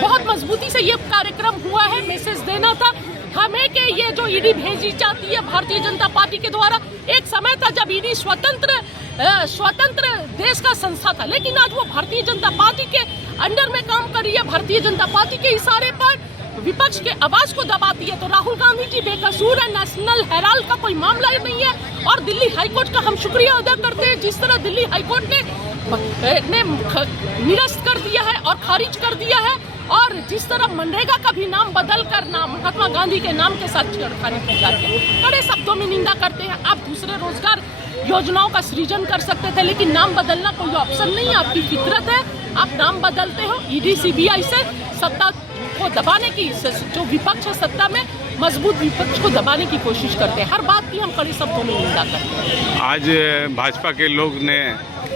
बहुत मजबूती से ये कार्यक्रम हुआ है। मैसेज देना था हमें कि ये जो ईडी भेजी जाती है भारतीय जनता पार्टी के द्वारा, एक समय था जब ईडी स्वतंत्र देश का संस्था था, लेकिन आज वो भारतीय जनता पार्टी के अंडर में काम कर रही है। भारतीय जनता पार्टी के इशारे पर विपक्ष के आवाज को दबाती है। तो राहुल गांधी जी बेकसूर है, नेशनल हेराल्ड का कोई मामला ही नहीं है। और दिल्ली हाईकोर्ट का हम शुक्रिया अदा करते हैं, जिस तरह दिल्ली हाईकोर्ट ने निरस्त कर दिया है और खारिज कर दिया है, और जिस तरह मनरेगा का भी नाम बदल कर नाम महात्मा गांधी के नाम के साथ छेड़खानी की जाती है, कड़े शब्दों में निंदा करते हैं। आप दूसरे रोजगार योजनाओं का सृजन कर सकते थे, लेकिन नाम बदलना कोई ऑप्शन नहीं है, आपकी फितरत है, आप नाम बदलते हो। ईडी सीबीआई से सत्ता को दबाने की, जो विपक्ष है सत्ता में मजबूत विपक्ष को दबाने की कोशिश करते हैं। हर बात की हम कड़े शब्दों में निंदा करते हैं। आज भाजपा के लोग ने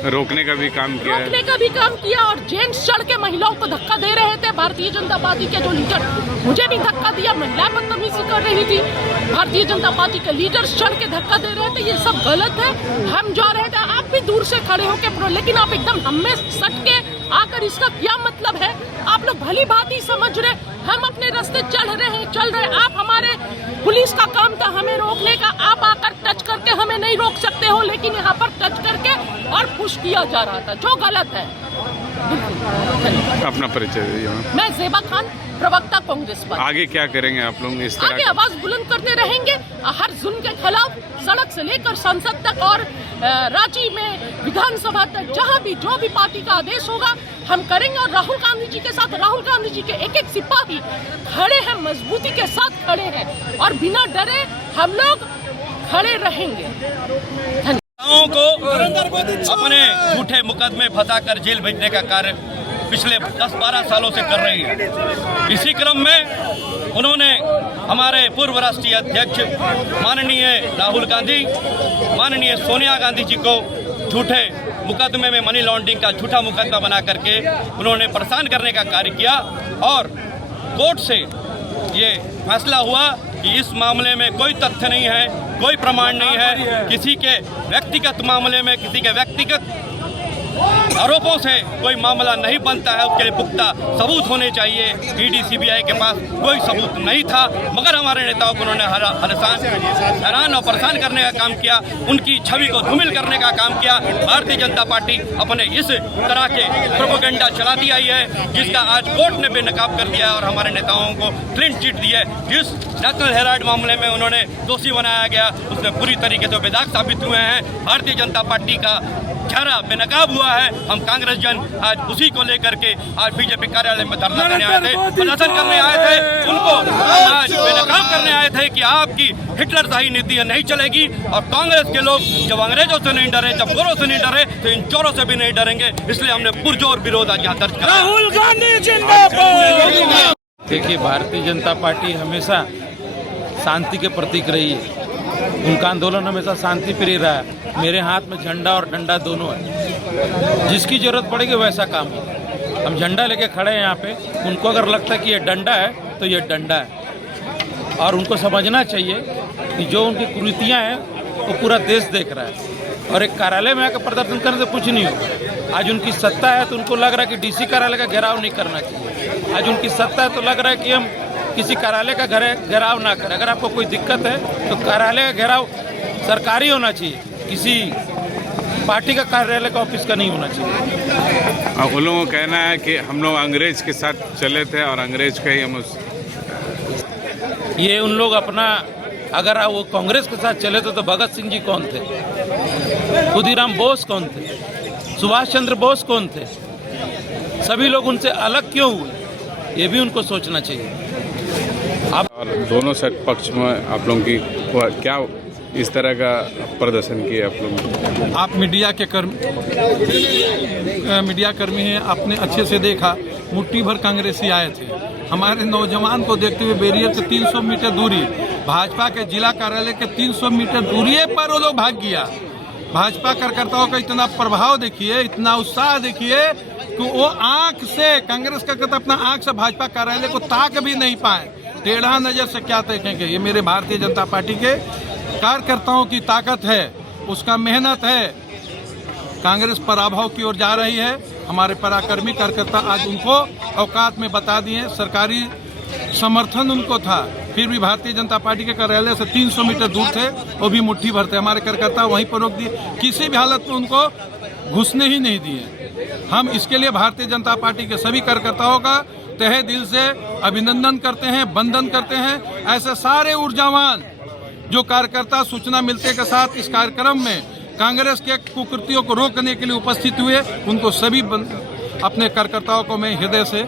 रोकने का भी काम किया, और जेंट्स चढ़ के महिलाओं को धक्का दे रहे थे। भारतीय जनता पार्टी के जो लीडर, मुझे भी धक्का दिया, महिलाएं बदतमीजी कर रही थी, भारतीय जनता पार्टी के लीडर्स चढ़ के धक्का दे रहे थे। ये सब गलत है। हम जा रहे थे, आप भी दूर से खड़े होकर, लेकिन आप एकदम हमें सट के आकर, इसका क्या मतलब है? आप लोग भली भांति समझ रहे, हम अपने रास्ते चल रहे। आप हमारे पुलिस का काम था हमें रोकने का, आप आकर टच करके हमें नहीं रोक सकते हो, लेकिन यहाँ पर टच करके और पुश किया जा रहा था, जो गलत है। अपना परिचय दीजिए। मैं ज़ेबा खान, प्रवक्ता कांग्रेस पार्टी। आगे क्या करेंगे आप लोग? इस तरह आगे आवाज बुलंद करते रहेंगे हर जुल्म के खिलाफ, सड़क से लेकर संसद तक और रांची में विधानसभा तक, जहां भी जो भी पार्टी का आदेश होगा हम करेंगे। और राहुल गांधी जी के साथ, राहुल गांधी जी के एक एक सिपाही खड़े हैं, मजबूती के साथ खड़े हैं, और बिना डरे हम लोग खड़े रहेंगे। को अपने झूठे मुकदमे फंसाकर जेल भेजने का कार्य पिछले 10-12 सालों से कर रही है। इसी क्रम में उन्होंने हमारे पूर्व राष्ट्रीय अध्यक्ष माननीय राहुल गांधी, माननीय सोनिया गांधी जी को झूठे मुकदमे में, मनी लॉन्ड्रिंग का झूठा मुकदमा बना करके उन्होंने परेशान करने का कार्य किया। और कोर्ट से ये फैसला हुआ कि इस मामले में कोई तथ्य नहीं है, कोई प्रमाण नहीं है, किसी के व्यक्तिगत मामले में, किसी के व्यक्तिगत आरोपों से कोई मामला नहीं बनता है, उसके लिए पुख्ता सबूत होने चाहिए। ईडी सीबीआई के पास कोई सबूत नहीं था, मगर हमारे नेताओं को उन्होंने हैरान और परेशान करने का काम किया, उनकी छवि को धूमिल करने का काम किया। भारतीय जनता पार्टी अपने इस तरह के प्रोपेगेंडा चलाती आई है, जिसका आज कोर्ट ने बेनकाब कर दिया और हमारे नेताओं को क्लीन चिट दी है। जिस नेशनल हेराल्ड मामले में उन्होंने दोषी बनाया गया, उसमें पूरी तरीके से बेदाग साबित हुए हैं। भारतीय जनता पार्टी का चेहरा बेनकाब हुआ है। हम कांग्रेस जन आज उसी को लेकर के आज बीजेपी कार्यालय में धरना करने आए थे, प्रदर्शन करने आए थे, उनको आज बेनकाब करने आए थे कि आपकी हिटलरशाही नीति नहीं चलेगी। और कांग्रेस के लोग जब अंग्रेजों से नहीं डरे, जब गोरों से नहीं डरे, तो इन चोरों से भी नहीं डरेंगे। इसलिए हमने पुरजोर विरोध आज यहाँ दर्ज किया। राहुल गांधी जिंदाबाद। देखिए, भारतीय जनता पार्टी हमेशा शांति के प्रतीक रही है, उनका आंदोलन हमेशा शांति प्रिय रहा है। मेरे हाथ में झंडा और डंडा दोनों है, जिसकी जरूरत पड़ेगी वैसा काम हो। हम झंडा लेके खड़े हैं यहाँ पे, उनको अगर लगता है कि ये डंडा है तो ये डंडा है, और उनको समझना चाहिए कि जो उनकी कुरीतियाँ हैं वो पूरा देश देख रहा है, और एक कार्यालय में आकर प्रदर्शन करने से कुछ नहीं होगा। आज उनकी सत्ता है तो उनको लग रहा है कि डीसी कार्यालय का घेराव नहीं करना चाहिए। आज उनकी सत्ता है तो लग रहा है कि हम किसी कार्यालय का घेराव ना करें। अगर आपको कोई दिक्कत है तो कार्यालय का घेराव सरकारी होना चाहिए, किसी पार्टी का कार्यालय का ऑफिस का नहीं होना चाहिए। उन लोगों का कहना है कि हम लोग अंग्रेज के साथ चले थे और अंग्रेज का ही हम ये उन लोग अपना, अगर वो कांग्रेस के साथ चले थे तो भगत सिंह जी कौन थे, खुदीराम बोस कौन थे, सुभाष चंद्र बोस कौन थे? सभी लोग उनसे अलग क्यों हुए, ये भी उनको सोचना चाहिए। और दोनों साइड पक्ष में आप लोगों की क्या इस तरह का प्रदर्शन किया आप लोग? आप मीडिया कर्मी हैं, आपने अच्छे से देखा, मुट्ठी भर कांग्रेसी आए थे। हमारे नौजवान को देखते हुए बैरियर के 300 मीटर दूरी, भाजपा के जिला कार्यालय के 300 मीटर दूरी पर वो लोग भाग गया। भाजपा कार्यकर्ताओं का इतना प्रभाव देखिए, इतना उत्साह देखिए कि वो आंख से, कांग्रेस कार्यकर्ता अपना आंख से भाजपा कार्यालय को ताक भी नहीं पाए। टेढ़ा नज़र से क्या देखेंगे। ये मेरे भारतीय जनता पार्टी के कार्यकर्ताओं की ताकत है, उसका मेहनत है। कांग्रेस पराभव की ओर जा रही है। हमारे पराक्रमी कार्यकर्ता आज उनको औकात में बता दिए। सरकारी समर्थन उनको था, फिर भी भारतीय जनता पार्टी के कार्यालय से 300 मीटर दूर थे, वो भी मुट्ठी भर थे। हमारे कार्यकर्ता वहीं पर रोक दिए, किसी भी हालत में उनको घुसने ही नहीं दिए। हम इसके लिए भारतीय जनता पार्टी के सभी कार्यकर्ताओं का तहे दिल से अभिनंदन करते हैं, वंदन करते हैं। ऐसे सारे ऊर्जावान जो कार्यकर्ता सूचना मिलते के साथ इस कार्यक्रम में कांग्रेस के कुकृतियों को रोकने के लिए उपस्थित हुए, उनको सभी अपने कार्यकर्ताओं को मैं हृदय से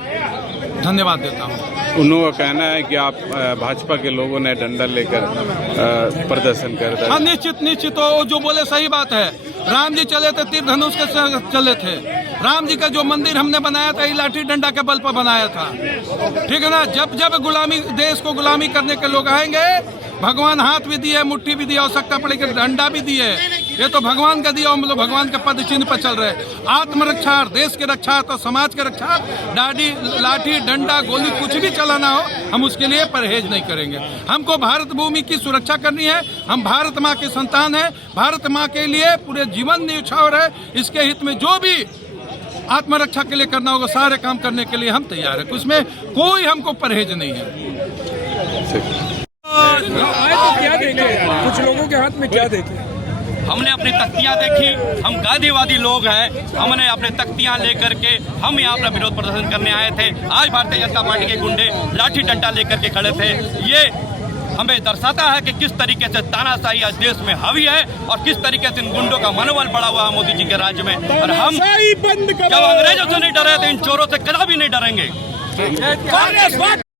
धन्यवाद देता हूँ। उनका कहना है कि आप भाजपा के लोगों ने डंडा लेकर प्रदर्शन कर रहे हैं। हाँ, निश्चित वो जो बोले सही बात है। राम जी चले थे, तीर धनुष के चले थे। राम जी का जो मंदिर हमने बनाया था, ये लाठी डंडा के बल पर बनाया था। ठीक है ना। जब जब गुलामी, देश को गुलामी करने के लोग आएंगे, भगवान हाथ भी दिए, मुट्ठी भी दिया, आवश्यकता पड़ेगी डंडा भी दिए। ये तो भगवान का दिया, हम लोग भगवान के पद चिन्ह पर चल रहे। आत्मरक्षा, देश की रक्षा तो समाज की रक्षा, डाडी लाठी डंडा गोली कुछ भी चलाना हो, हम उसके लिए परहेज नहीं करेंगे। हमको भारत भूमि की सुरक्षा करनी है। हम भारत माँ की संतान है। भारत माँ के लिए पूरे जीवन न्यौछावर है। इसके हित में जो भी आत्मरक्षा के लिए करना होगा, सारे काम करने के लिए हम तैयार है। उसमें कोई हमको परहेज नहीं है। आए तो क्या देखे, कुछ लोगों के हाथ में क्या देखे? हमने अपनी तख्तियां देखी। हम गांधीवादी लोग हैं। हमने अपने तख्तियां लेकर के हम यहाँ पर विरोध प्रदर्शन करने आए थे। आज भारतीय जनता पार्टी के गुंडे लाठी डंडा लेकर के खड़े थे। ये हमें दर्शाता है कि किस तरीके से तानाशाही आज देश में हावी है और किस तरीके से इन गुंडों का मनोबल बढ़ा हुआ है मोदी जी के राज्य में। और हम जब अंग्रेजों से नहीं डरे तो इन चोरों से कदा भी नहीं डरेंगे।